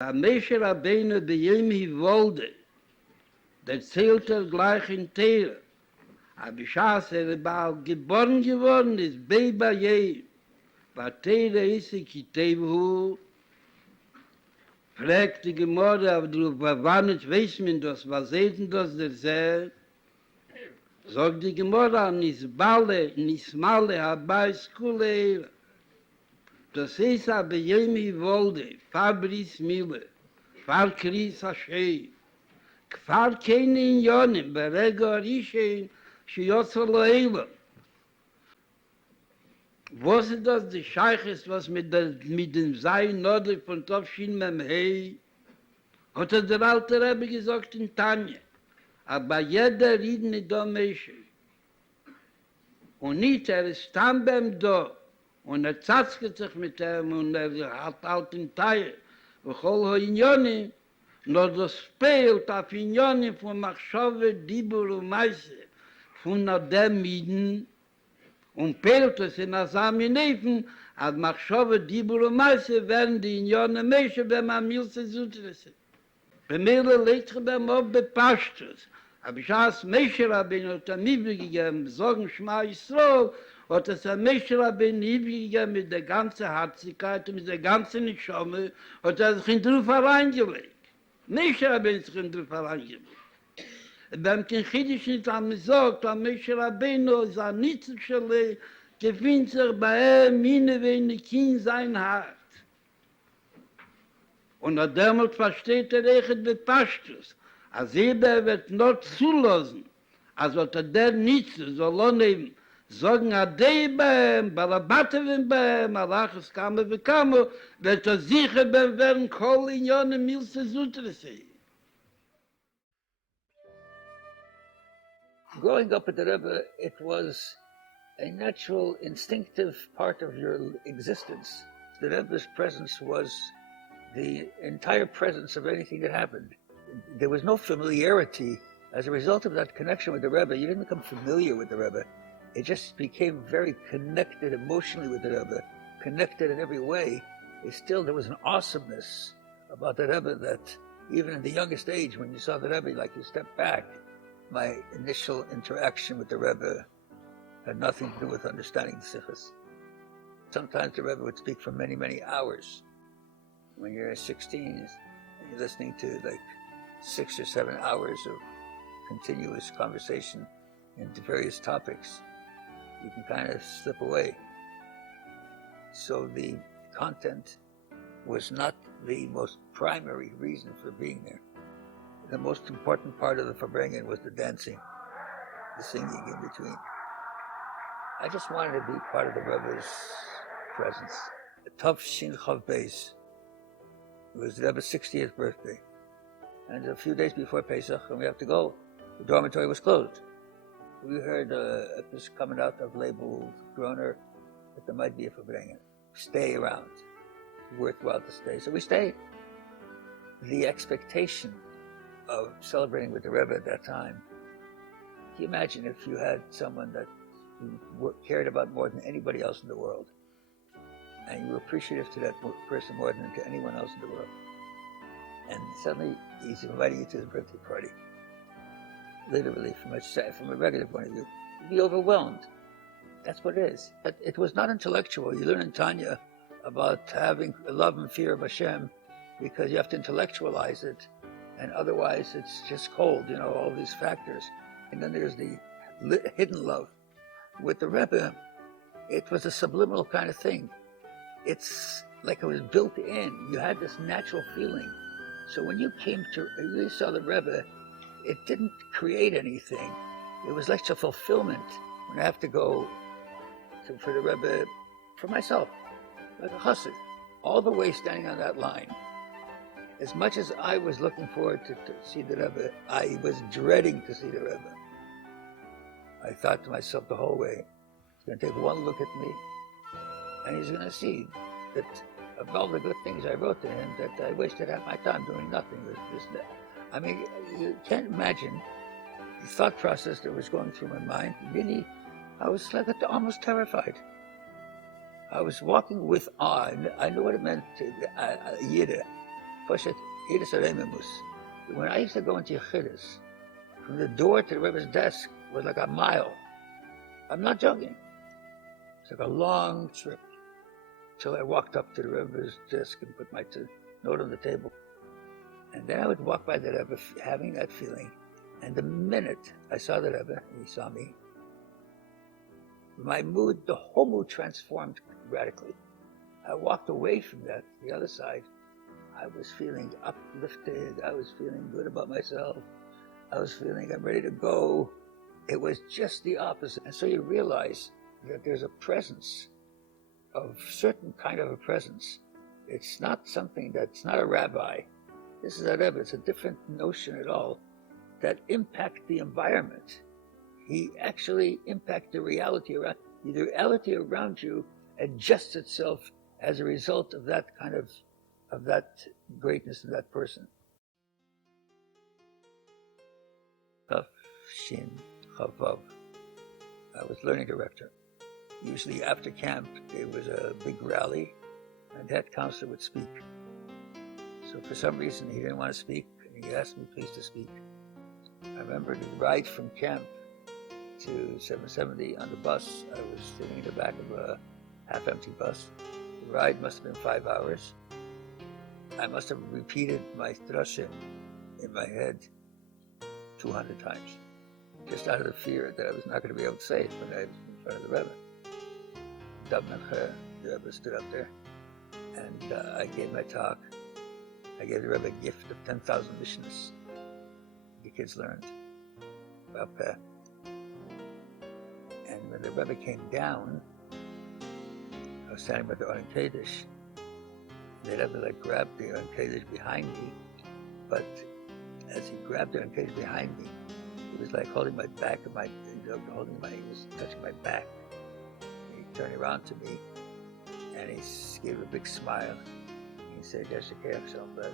Moshe Rabbeinu beyem wollte, der zählt gleich in Teire. Aber Schaß geboren geworden ist, Beba je. Bei Teire ist Kitevu, fragt die Gemorre, aber du war nicht, weiß man das, was seht denn das der See? Sagt die Gemorre, nismale, habai skule. Das ist aber jemi wolde, Fabris Mille, Far Kris Hashem, Kfar keine in Jonim, Berego Arishein, Shiotzer Loela. Was ist das, die Scheiches, was mit dem Sein nördlich von Topfschien Mem Hei? Hat der alte Rebbe gesagt in Tanja, aber jeder ried nicht da Meshe. Und nicht, ist dann beim Da, und zatzket sich mit ihm, und hat halt in Teil, וכל העניונים, nur das spielt auf Inyonim von Machshove, Dibur und Meise, von dem Mieden, und peilt es in Asami Nefen, als Machshove, Dibur und Meise werden die Inyonim Meshe, wenn man Milse Sutrese. Bei mir legt sich beim Ob bepasst. Aber ich habe es Meshe Rabbeinu und am Übrig gegeben, sagen Schma Yisroel, hat es am Meshe Rabbeinu übrig gegeben mit der ganzen Herzlichkeit und mit der ganzen Nishome, hat er sich in den Ruf hereingelegt. Meshe Rabbeinu sich in den Ruf hereingelegt. Beim Kinchidisch nicht haben gesagt, am Meshe Rabbeinu ist ein Nitzelschele, gefühlt sich bei ihm, meine wenig in sein Hart. Und damals versteht echt bepasst. Als jeder wird nur zulassen, also der nicht soll nehmen, sagen, Adeibeim, Balabatevim beim, Alachas kamme bekamo, wird sicher beim werden Kol in Jone Milse Sutrese. Growing up at the Rebbe, it was a natural, instinctive part of your existence. The Rebbe's presence was the entire presence of anything that happened. There was no familiarity. As a result of that connection with the Rebbe, you didn't become familiar with the Rebbe. It just became very connected emotionally with the Rebbe, connected in every way. There was an awesomeness about the Rebbe that even in the youngest age, when you saw the Rebbe, like you stepped back, my initial interaction with the Rebbe had nothing to do with understanding the Sichos. Sometimes the Rebbe would speak for many, many hours. When you're 16 and you're listening to like 6 or 7 hours of continuous conversation into various topics, you can kind of slip away. So the content was not the most primary reason for being there. The most important part of the Farbrengen was the dancing, the singing in between. I just wanted to be part of the Rebbe's presence. The Tov Shin Chav Beis. It was the Rebbe's 60th birthday. And a few days before Pesach, and we have to go, the dormitory was closed. We heard it was coming out of labeled Groner that there might be a Farbrengen. Stay around. Worthwhile to stay. So we stayed. The expectation of celebrating with the Rebbe at that time. Can you imagine if you had someone that you cared about more than anybody else in the world, and you were appreciative to that person more than to anyone else in the world, and suddenly he's inviting you to his birthday party. Literally, from a regular point of view, you'd be overwhelmed. That's what it is. But it was not intellectual. You learn in Tanya about having love and fear of Hashem because you have to intellectualize it, and otherwise it's just cold, all these factors. And then there's the hidden love. With the Rebbe, it was a subliminal kind of thing. It's like it was built in. You had this natural feeling. So when you really saw the Rebbe, it didn't create anything. It was like a fulfillment. When I have to go for the Rebbe, for myself, like a chassid, all the way standing on that line. As much as I was looking forward to see the Rebbe, I was dreading to see the Rebbe. I thought to myself the whole way, he's going to take one look at me, and he's going to see that of all the good things I wrote to him, that I wasted half my time doing nothing. I mean, you can't imagine the thought process that was going through my mind. Really, I was like almost terrified. I was walking with awe. I knew what it meant to Yiddah, Poshet Yidis Arememus. When I used to go into Yechidus, from the door to the Rebbe's desk was like a mile. I'm not joking. It's like a long trip. Till I walked up to the Rebbe's desk and put my note on the table. And then I would walk by the Rebbe having that feeling. And the minute I saw the Rebbe, and he saw me, my mood, the whole mood transformed radically. I walked away from that, the other side. I was feeling uplifted. I was feeling good about myself. I was feeling I'm ready to go. It was just the opposite. And so you realize that there's a presence, of certain kind of a presence. It's not something that's not a rabbi. This is a Rebbe. It's a different notion at all that impact the environment. He actually impacts the reality around you. The reality around you adjusts itself as a result of that kind of that greatness of that person. Taf Shin Chavav. I was learning director. Usually after camp, there was a big rally, and that counselor would speak. So for some reason, he didn't want to speak, and he asked me please to speak. I remember the ride from camp to 770 on the bus. I was sitting in the back of a half-empty bus. The ride must have been 5 hours. I must have repeated my drasha in my head 200 times, just out of the fear that I was not going to be able to say it when I was in front of the Rebbe. The Rebbe stood up there, and I gave my talk. I gave the Rebbe a gift of 10,000 mishnahs. The kids learned about that. And when the Rebbe came down, I was standing by the Oren Kodesh. The Rebbe grabbed the Oren Kodesh behind me, but as he grabbed the Oren Kodesh behind me, he was like holding my back, he was touching my back. He turned around to me, and he gave a big smile. He said, "Just take care of yourself, brother."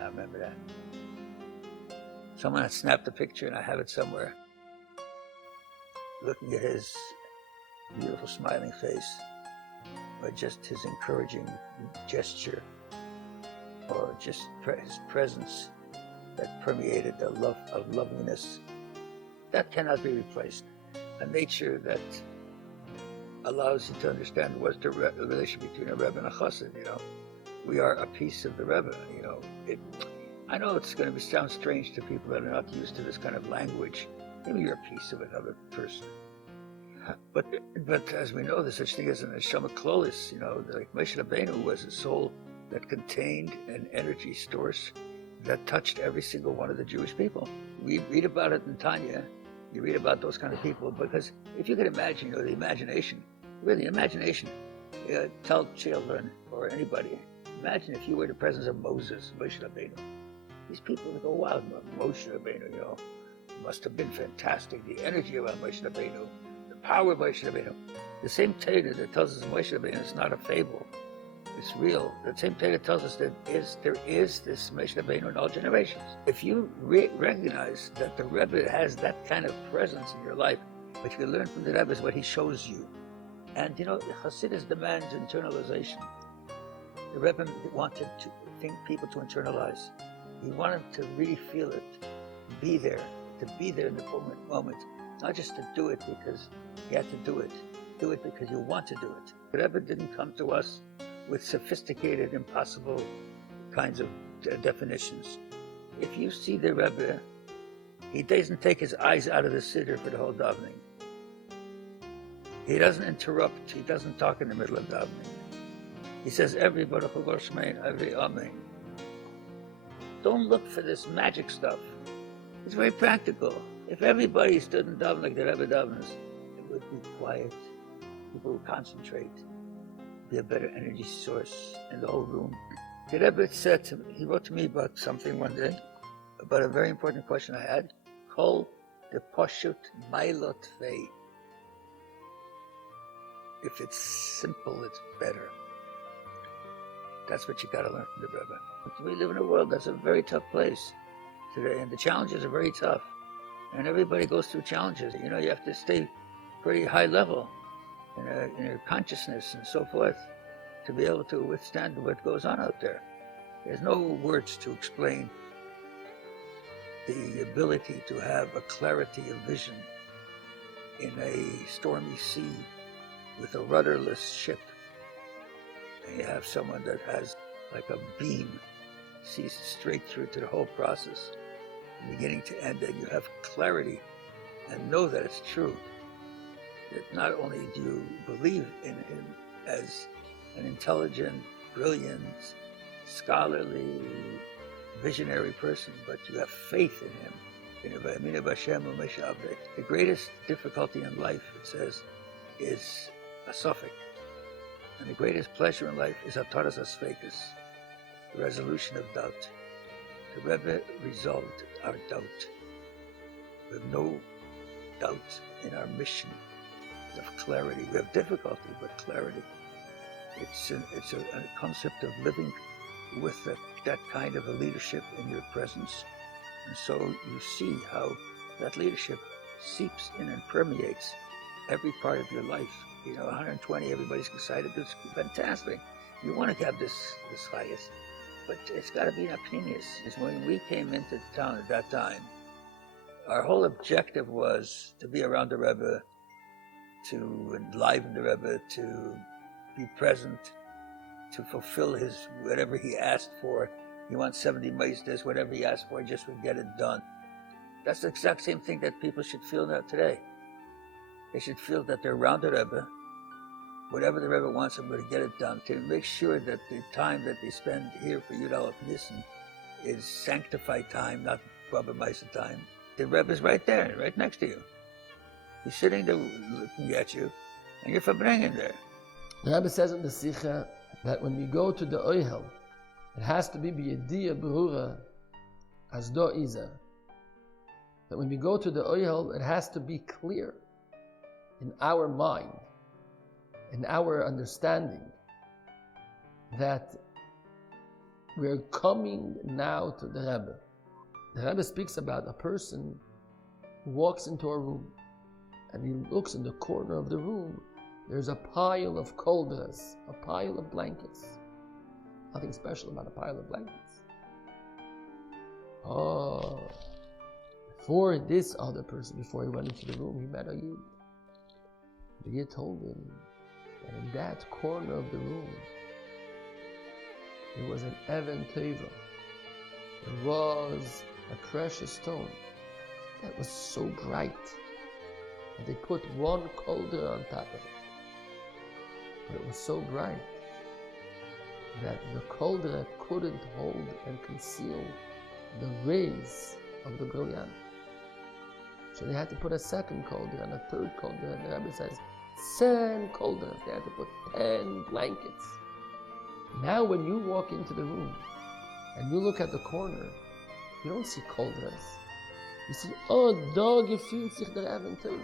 I remember that. Someone had snapped a picture, and I have it somewhere. Looking at his beautiful smiling face, or just his encouraging gesture, or just his presence that permeated the love of loveliness, that cannot be replaced. A nature that allows you to understand what's the relationship between a Rebbe and a Chassid. We are a piece of the Rebbe. I know it's going to sound strange to people that are not used to this kind of language. Maybe you're a piece of another person. But as we know, there's such thing as an neshama klolis. Like Moshe Rabbeinu was a soul that contained an energy source that touched every single one of the Jewish people. We read about it in Tanya. You read about those kind of people, because if you could imagine, the imagination, really imagination, tell children or anybody, imagine if you were in the presence of Moses, Moshe Rabbeinu. These people would go, wow, Moshe Rabbeinu, must have been fantastic. The energy around Moshe Rabbeinu, the power of Moshe Rabbeinu. The same Torah that tells us Moshe Rabbeinu is not a fable, it's real. The same Torah tells us that there is this Moshe Rabbeinu in all generations. If you recognize that the Rebbe has that kind of presence in your life, what you learn from the Rebbe is what he shows you. And Hasidus demands internalization. The Rebbe wanted people to internalize. He wanted to really feel it, to be there in the moment, not just to do it because you had to do it because you want to do it. The Rebbe didn't come to us with sophisticated, impossible kinds of definitions. If you see the Rebbe, he doesn't take his eyes out of the siddur for the whole davening. He doesn't interrupt. He doesn't talk in the middle of davening. He says every Baruch Hu Baruch Shemein, every Amen. Don't look for this magic stuff. It's very practical. If everybody stood and davened like the Rebbe davens, it would be quiet. People would concentrate. Be a better energy source in the whole room. The Rebbe said to me, he wrote to me about something one day, about a very important question I had. Kol de poshut mailot vei. If it's simple, it's better. That's what you got to learn from the Rebbe. We live in a world that's a very tough place today, and the challenges are very tough. And everybody goes through challenges. You have to stay pretty high level in your consciousness and so forth to be able to withstand what goes on out there. There's no words to explain the ability to have a clarity of vision in a stormy sea with a rudderless ship. And you have someone that has like a beam, sees straight through to the whole process, from beginning to end, and you have clarity and know that it's true. That not only do you believe in him as an intelligent, brilliant, scholarly, visionary person, but you have faith in him. The greatest difficulty in life, it says, is a suffix. And the greatest pleasure in life is ataras asfekas, the resolution of doubt. The Rebbe resolved our doubt. We have no doubt in our mission of clarity. We have difficulty, but clarity. It's a concept of living with that kind of a leadership in your presence. And so you see how that leadership seeps in and permeates every part of your life. 120, everybody's excited. It's fantastic. You want to have this highest, but it's got to be an opinion. When we came into town at that time, our whole objective was to be around the Rebbe, to enliven the Rebbe, to be present, to fulfill his whatever he asked for. He wants 70 meisters, whatever he asked for, just would get it done. That's the exact same thing that people should feel now today. They should feel that they're around the Rebbe. Whatever the Rebbe wants, I'm going to get it done. To make sure that the time that they spend here for Yud Nissen is sanctified time, not Baba Meisa time. The Rebbe is right there, right next to you. He's sitting there looking at you, and you're verbringen there. The Rebbe says in the Sikha that when we go to the Oyhel, it has to be b'yediyah berura as do iza. That when we go to the Oyhel, it has to be clear in our mind, in our understanding, that we're coming now to the Rebbe. The Rebbe speaks about a person who walks into a room and he looks in the corner of the room. There's a pile of koldras, a pile of blankets. Nothing special about a pile of blankets. Oh, before this other person, before he went into the room, he met a Yid. The Yid told him that in that corner of the room, there was an Even Teva. There was a precious stone that was so bright that they put one kolder on top of it. But it was so bright that the kolder couldn't hold and conceal the rays of the brilliant. So they had to put a second kolder and a third kolder, and the Rebbe says 10 kolders. They had to put 10 blankets. Now when you walk into the room and you look at the corner, you don't see kolders. You see, oh, da gefühlt sich der Even Teva.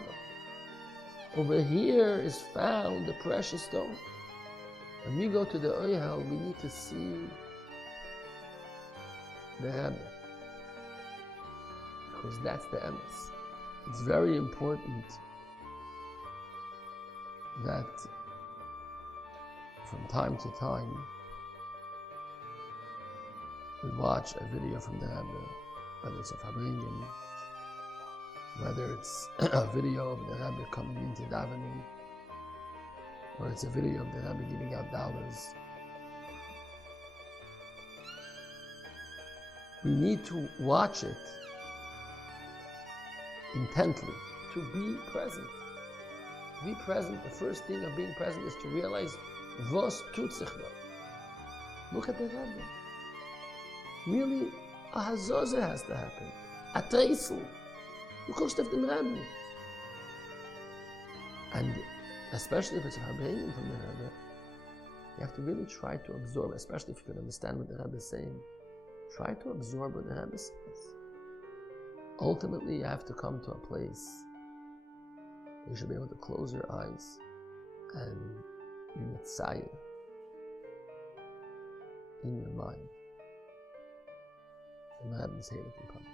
Over here is found the precious stone. When we go to the Oyhel, we need to see the Rebbe, because that's the emes. It's very important that from time to time we watch a video from the Rebbe, whether it's a Fabringen, whether it's a video of the Rebbe coming into davening, or it's a video of the Rebbe giving out dollars. We need to watch it intently, to be present. To be present, the first thing of being present is to realize was tut sich da. Look at the Rebbe. Really, a hazoze has to happen. A treisel. Du guckst auf den Rebbe. And especially if it's a Fabringen from the Rebbe, you have to really try to absorb, especially if you can understand what the Rebbe is saying. Try to absorb what the Rebbe says. Ultimately, you have to come to a place where you should be able to close your eyes and be mitzayeh in your mind. And the Rebbe's Heilig Come.